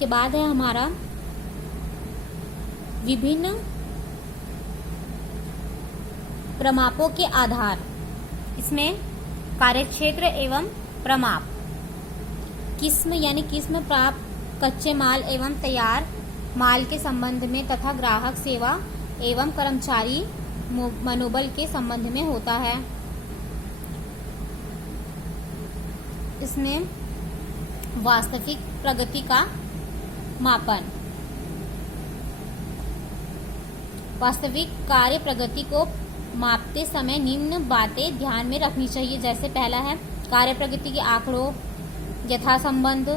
उसके बाद है हमारा विभिन्न प्रमापों के आधार। इसमें कार्यक्षेत्र एवं प्रमाप, किस्म यानी किस्म प्राप्त कच्चे माल एवं तैयार माल के संबंध में तथा ग्राहक सेवा एवं कर्मचारी मनोबल के संबंध में होता है। इसमें वास्तविक प्रगति का मापन, वास्तविक कार्य प्रगति को मापते समय निम्न बातें ध्यान में रखनी चाहिए। जैसे पहला है कार्य प्रगति के आंकड़ों यथा संबंध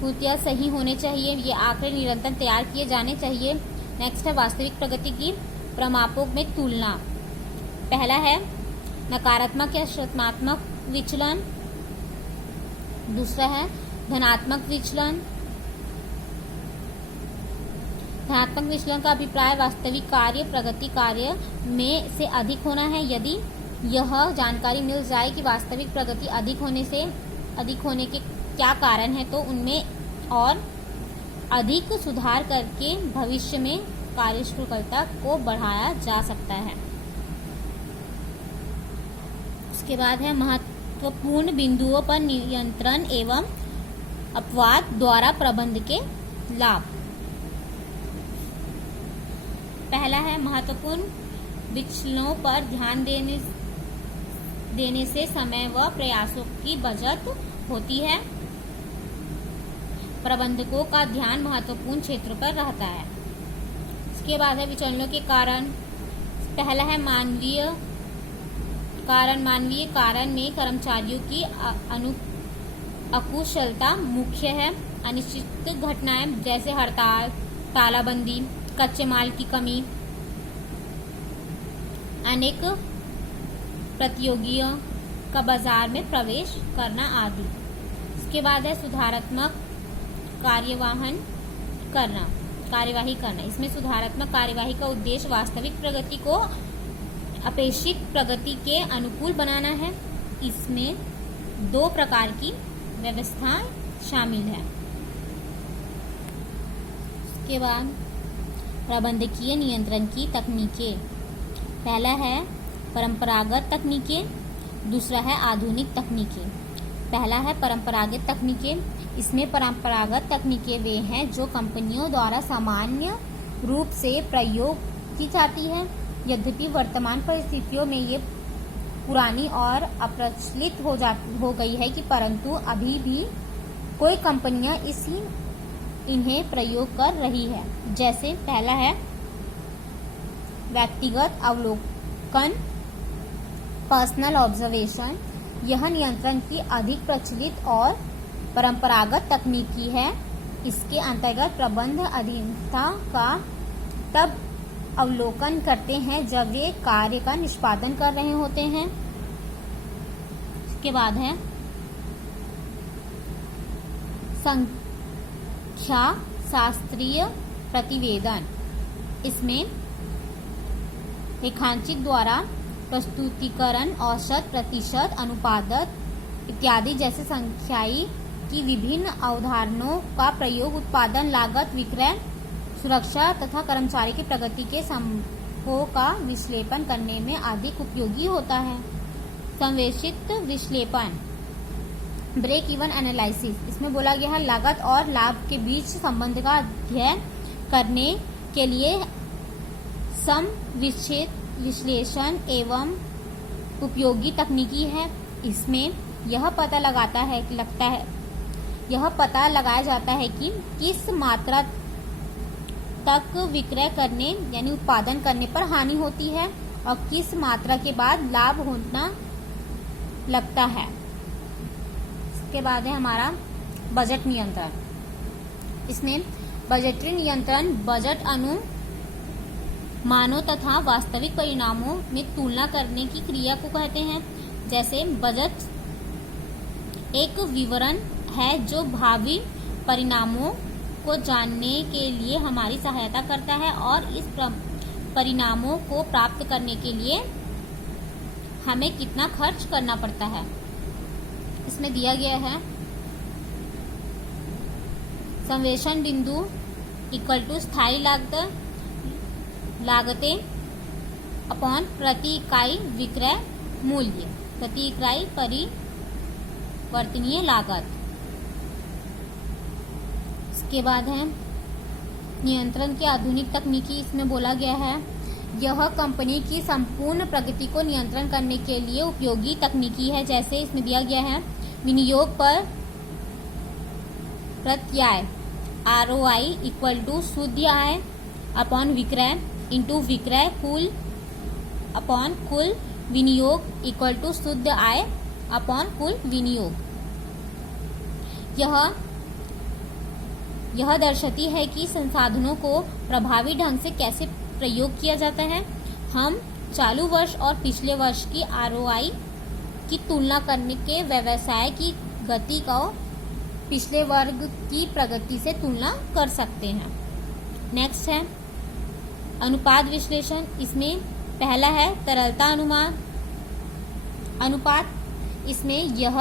पूर्णतः सही होने चाहिए, ये आंकड़े निरंतर तैयार किए जाने चाहिए। नेक्स्ट है वास्तविक प्रगति की प्रमापों में तुलना। पहला है नकारात्मक या ऋणात्मक विचलन, दूसरा है धनात्मक विचलन। धनात्मक विचलन का अभिप्राय वास्तविक कार्य प्रगति कार्य में से अधिक होना है। यदि यह जानकारी मिल जाए कि वास्तविक प्रगति अधिक होने के क्या कारण है तो उनमें और अधिक सुधार करके भविष्य में कार्यकुशलता को बढ़ाया जा सकता है। उसके बाद है महत्वपूर्ण बिंदुओं पर नियंत्रण एवं अपवाद द्वारा प्रबंध के लाभ। पहला है महत्वपूर्ण विचलनों पर ध्यान देने से समय व प्रयासों की बचत होती है। प्रबंधकों का ध्यान महत्वपूर्ण क्षेत्रों पर रहता है। इसके बाद है विचलनों के कारण। पहला है मानवीय कारण में कर्मचारियों की अकुशलता मुख्य है। अनिश्चित घटनाएं जैसे हड़ताल, तालाबंदी, कच्चे माल की कमी, अनेक प्रतियोगियों का बाजार में प्रवेश करना आदि। इसके बाद है सुधारात्मक कार्यवाही करना। इसमें सुधारात्मक कार्यवाही का उद्देश्य वास्तविक प्रगति को अपेक्षित प्रगति के अनुकूल बनाना है। इसमें 2 प्रकार की व्यवस्थाएं शामिल है। इसके बाद प्रबंधकीय नियंत्रण की तकनीकें। पहला है परंपरागत तकनीकें, दूसरा है आधुनिक तकनीकें। पहला है परंपरागत तकनीकें। इसमें परंपरागत तकनीकें वे हैं जो कंपनियों द्वारा सामान्य रूप से प्रयोग की जाती है। यद्यपि वर्तमान परिस्थितियों में ये पुरानी और अप्रचलित हो गई है कि परंतु अभी भी कोई कंपनियां इन्हें प्रयोग कर रही है। जैसे पहला है व्यक्तिगत अवलोकन, पर्सनल ऑब्जर्वेशन। यह नियंत्रण की अधिक प्रचलित और परंपरागत तकनीकी है। इसके अंतर्गत प्रबंध अधीनता का तब अवलोकन करते हैं जब वे कार्य का निष्पादन कर रहे होते हैं। इसके बाद है संख्या शास्त्रीय प्रतिवेदन। इसमें रेखांकित द्वारा प्रस्तुतिकरण, औसत, प्रतिशत, अनुपात इत्यादि जैसे संख्याई की विभिन्न अवधारणाओं का प्रयोग उत्पादन, लागत, विक्रय, सुरक्षा तथा कर्मचारी की प्रगति के संभवों का विश्लेषण करने में अधिक उपयोगी होता है। संवेशित विश्लेषण, ब्रेक इवन एनालिसिस। इसमें बोला गया है लागत और लाभ के बीच संबंध का अध्ययन करने के लिए विश्लेषण एवं उपयोगी तकनीकी है। इसमें यह पता लगाया जाता है कि किस मात्रा तक विक्रय करने यानी उत्पादन करने पर हानि होती है और किस मात्रा के बाद लाभ होना लगता है। इसके बाद है हमारा बजट नियंत्रण। इसमें बजटीय नियंत्रण बजट अनुमानों तथा वास्तविक परिणामों में तुलना करने की क्रिया को कहते हैं। जैसे बजट एक विवरण है जो भावी परिणामों को जानने के लिए हमारी सहायता करता है और इस परिणामों को प्राप्त करने के लिए हमें कितना खर्च करना पड़ता है। इसमें दिया गया है संवेशन बिंदु इक्वल टू स्थायी लागतें अपॉन प्रति इकाई विक्रय मूल्य, प्रति इकाई परिवर्तनीय लागत। इसके बाद है नियंत्रण की आधुनिक तकनीकी। इसमें बोला गया है यह कंपनी की संपूर्ण प्रगति को नियंत्रण करने के लिए उपयोगी तकनीकी है। जैसे इसमें दिया गया है विनियोग पर प्रत्याय ROI इक्वल टू शुद्ध आय अपॉन विक्रय इंटू विक्रय कुल अपॉन कुल विनियोग इक्वल टू शुद्ध आय अपॉन कुल विनियोग। यह दर्शाती है कि संसाधनों को प्रभावी ढंग से कैसे प्रयोग किया जाता है। हम चालू वर्ष और पिछले वर्ष की ROI की तुलना करने के व्यवसाय की गति को पिछले वर्ग की प्रगति से तुलना कर सकते हैं। नेक्स्ट है अनुपात विश्लेषण। इसमें पहला है तरलता अनुपात। इसमें यह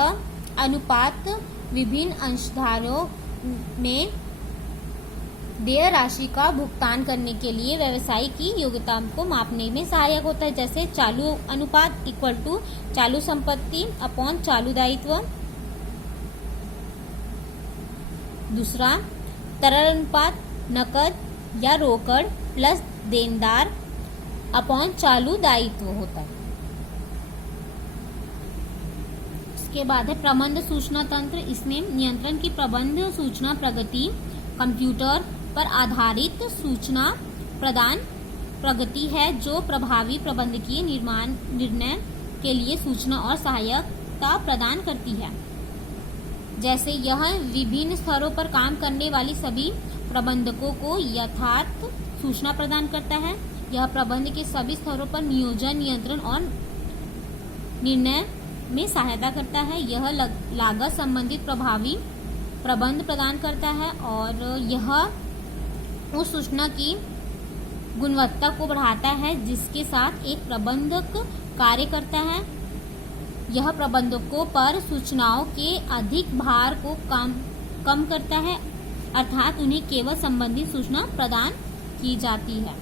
अनुपात विभिन्न अंशधारकों में देय राशि का भुगतान करने के लिए व्यवसाय की योग्यता को मापने में सहायक होता है। जैसे चालू अनुपात इक्वल टू चालू संपत्ति अपॉन चालू दायित्व। दूसरा तरल अनुपात नकद या रोकड़ प्लस देनदार अपॉन चालू दायित्व होता है। इसके बाद है प्रबंध सूचना तंत्र। इसमें नियंत्रण की प्रबंध सूचना प्रगति कंप्यूटर पर आधारित सूचना प्रदान प्रगति है जो प्रभावी प्रबंधकीय निर्णय के लिए सूचना और सहायता प्रदान करती है। जैसे यह विभिन्न स्तरों पर काम करने वाली सभी प्रबंधकों को यथार्थ सूचना प्रदान करता है। यह प्रबंध के सभी स्तरों पर नियोजन नियंत्रण और निर्णय में सहायता करता है। यह लागत संबंधित प्रभावी प्रबंध प्रदान करता है और यह उस सूचना की गुणवत्ता को बढ़ाता है जिसके साथ एक प्रबंधक कार्य करता है। यह प्रबंधकों पर सूचनाओं के अधिक भार को कम करता है, अर्थात उन्हें केवल संबंधित सूचना प्रदान की जाती है।